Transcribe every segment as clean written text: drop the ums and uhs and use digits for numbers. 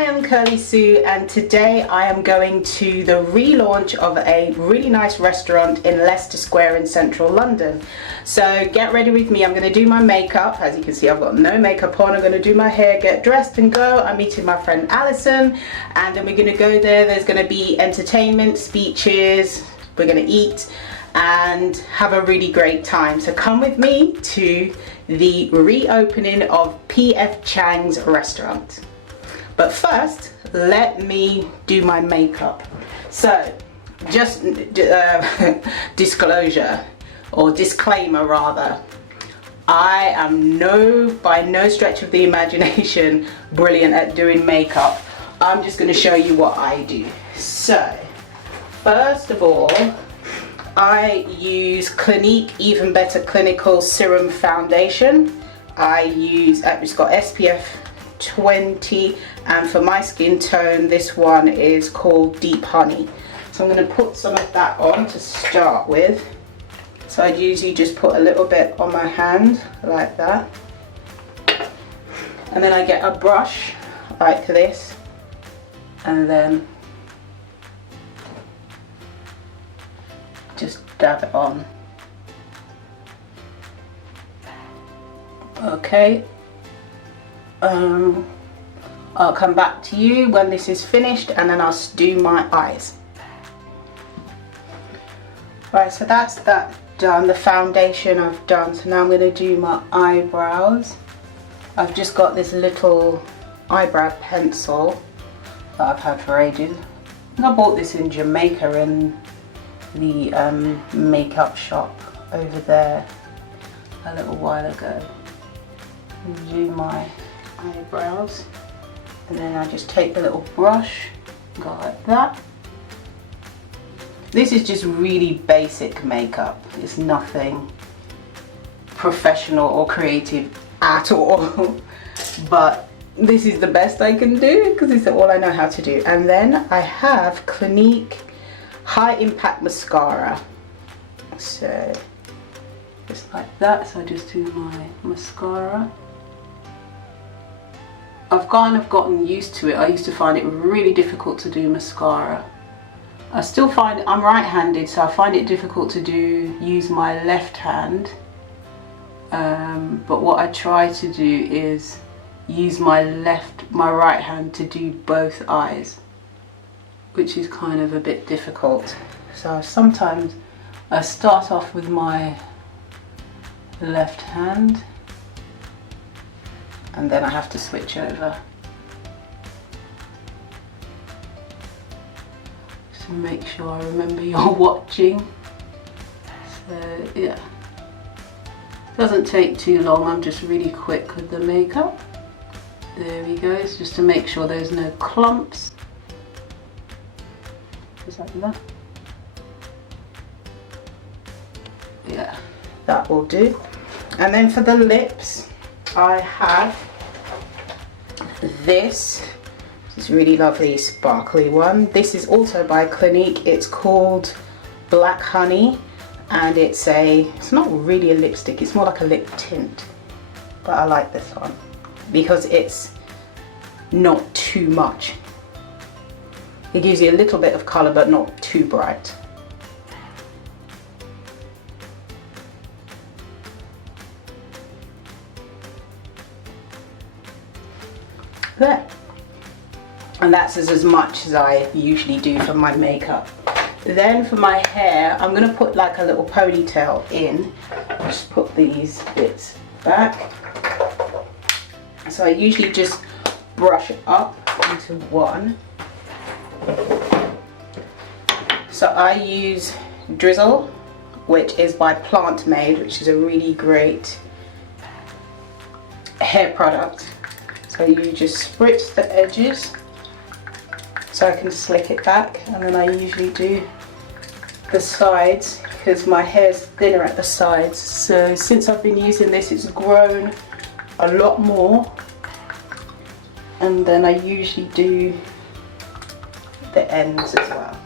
I am Kirly-sue, and today I am going to the relaunch of a really nice restaurant in Leicester Square in central London. So get ready with me. I'm going to do my makeup. As you can see, I've got no makeup on. I'm going to do my hair, get dressed and go. I'm meeting my friend Alison, and then we're going to go there. There's going to be entertainment, speeches, we're going to eat and have a really great time. So come with me to the reopening of P.F. Chang's restaurant. But first, let me do my makeup. So, just disclosure, or disclaimer rather, I am by no stretch of the imagination brilliant at doing makeup. I'm just going to show you what I do. So, first of all, I use Clinique Even Better Clinical Serum Foundation. It's got SPF 20, and for my skin tone this one is called Deep Honey. So I'm going to put some of that on to start with. So I usually just put a little bit on my hand like that, and then I get a brush like this, and then just dab it on. Okay. I'll come back to you when this is finished, and then I'll do my eyes. Right, so that's that done. The foundation I've done. So now I'm going to do my eyebrows. I've just got this little eyebrow pencil that I've had for ages. I bought this in Jamaica in the makeup shop over there a little while ago. Do my eyebrows, and then I just take the little brush, go like that. This is just really basic makeup. It's nothing professional or creative at all, but this is the best I can do because it's all I know how to do. And then I have Clinique High Impact Mascara. So just like that. So I just do my mascara. I've kind of gotten used to it. I used to find it really difficult to do mascara. I still find I'm right-handed, so I find it difficult to use my left hand. But what I try to do is use my right hand to do both eyes, which is kind of a bit difficult. So sometimes I start off with my left hand, and then I have to switch over. Just to make sure I remember you're watching. So yeah, doesn't take too long. I'm just really quick with the makeup. There we go. It's just to make sure there's no clumps. Just like that. Yeah, that will do. And then for the lips, I have this really lovely sparkly one. This is also by Clinique. It's called Black Honey, and it's not really a lipstick, it's more like a lip tint, but I like this one because it's not too much. It gives you a little bit of colour but not too bright. There. And that's as much as I usually do for my makeup. Then for my hair, I'm going to put like a little ponytail in. Just put these bits back. So I usually just brush it up into one. So I use Drizzle, which is by Plant Made, which is a really great hair product. So you just spritz the edges so I can slick it back, and then I usually do the sides because my hair's thinner at the sides. So since I've been using this, it's grown a lot more, and then I usually do the ends as well.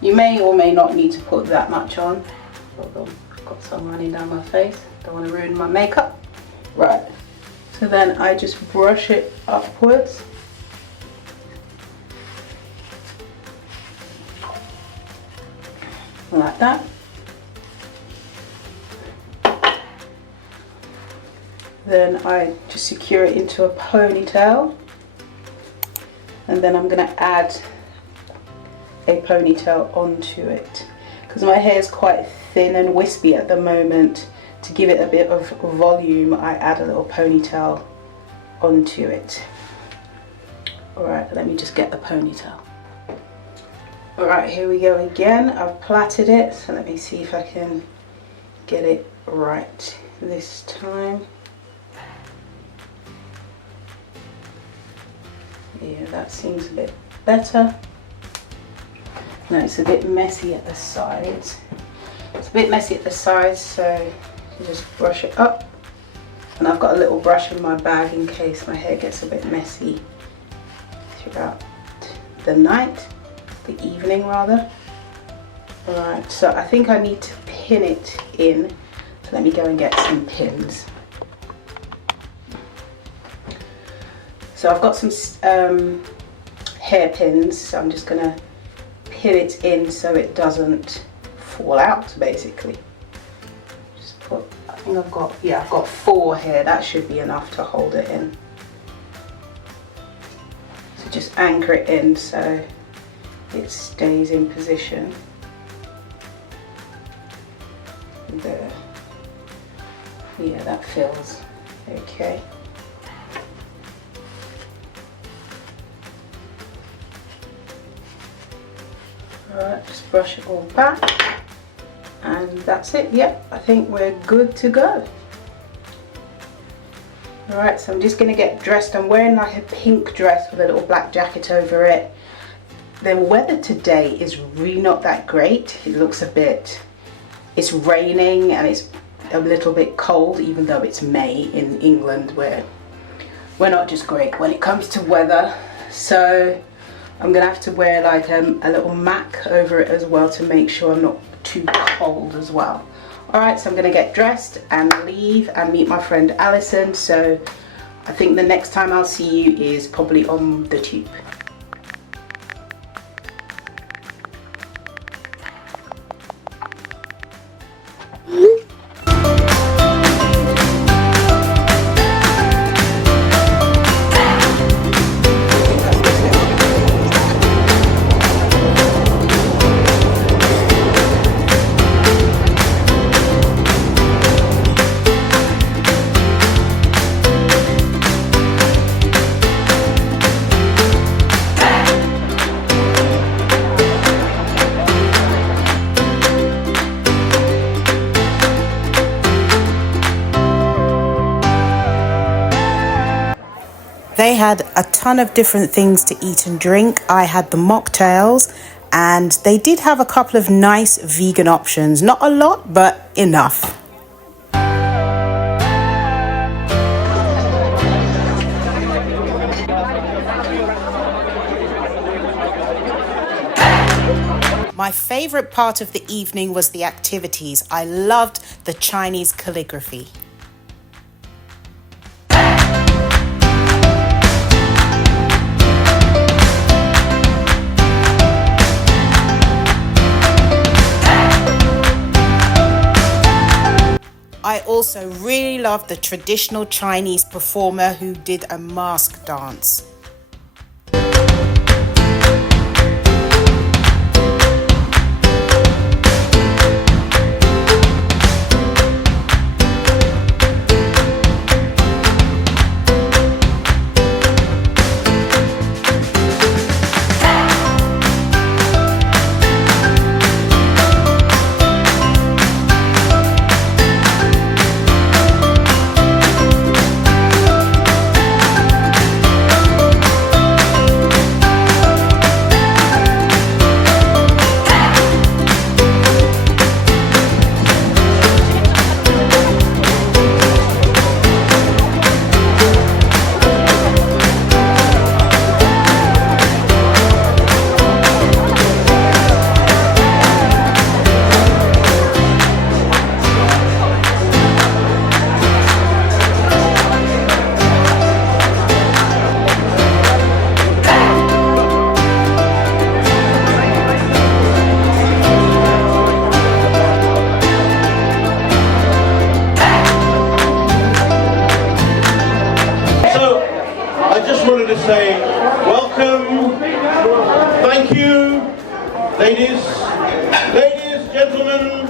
You may or may not need to put that much on. Hold on, I've got some running down my face, don't want to ruin my makeup. Right. So then I just brush it upwards like that. Then I just secure it into a ponytail, and then I'm going to add a ponytail onto it. Because my hair is quite thin and wispy at the moment, to give it a bit of volume, I add a little ponytail onto it. Alright, let me just get the ponytail. Alright, here we go again. I've plaited it, so let me see if I can get it right this time. Yeah, that seems a bit better. No, it's a bit messy at the sides. It's a bit messy at the sides, so you just brush it up. And I've got a little brush in my bag in case my hair gets a bit messy throughout the night, the evening rather. Alright, so I think I need to pin it in. So let me go and get some pins. So I've got some hairpins, so I'm just going to pin it in so it doesn't fall out, basically. Just put, I think I've got 4 here, that should be enough to hold it in. So just anchor it in so it stays in position. There. Yeah, that fills. Okay. Alright, just brush it all back, and that's it. Yep, I think we're good to go. Alright, so I'm just going to get dressed. I'm wearing like a pink dress with a little black jacket over it. The weather today is really not that great. It looks a bit, it's raining and it's a little bit cold, even though it's May in England, where we're not just great when it comes to weather. So I'm gonna have to wear like a little mac over it as well to make sure I'm not too cold as well. Alright, so I'm gonna get dressed and leave and meet my friend Alison. So I think the next time I'll see you is probably on the tube. They had a ton of different things to eat and drink. I had the mocktails, and they did have a couple of nice vegan options. Not a lot, but enough. My favourite part of the evening was the activities. I loved the Chinese calligraphy. I also really loved the traditional Chinese performer who did a mask dance. welcome. Thank you, ladies, gentlemen,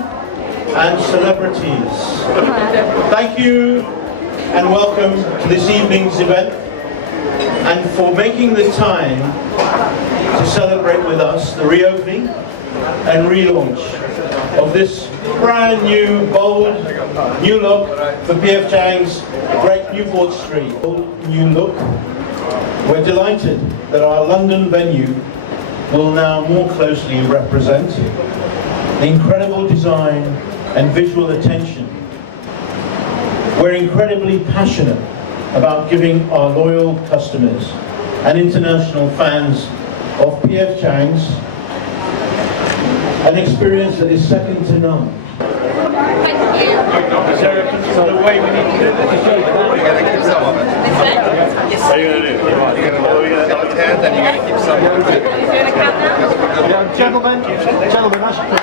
and celebrities. Thank you and welcome to this evening's event, and for making the time to celebrate with us the reopening and relaunch of this brand new, bold, new look for P.F. Chang's Great Newport Street. Bold, new look. We're delighted that our London venue will now more closely represent the incredible design and visual attention. We're incredibly passionate about giving our loyal customers and international fans of P.F. Chang's an experience that is second to none. Thank you. Is there a particular way we need to do this? You're going to keep some of it. Yes. What are you going to do? You're going to count and you're going to keep some of it. Are you doing a count now? Gentlemen, that's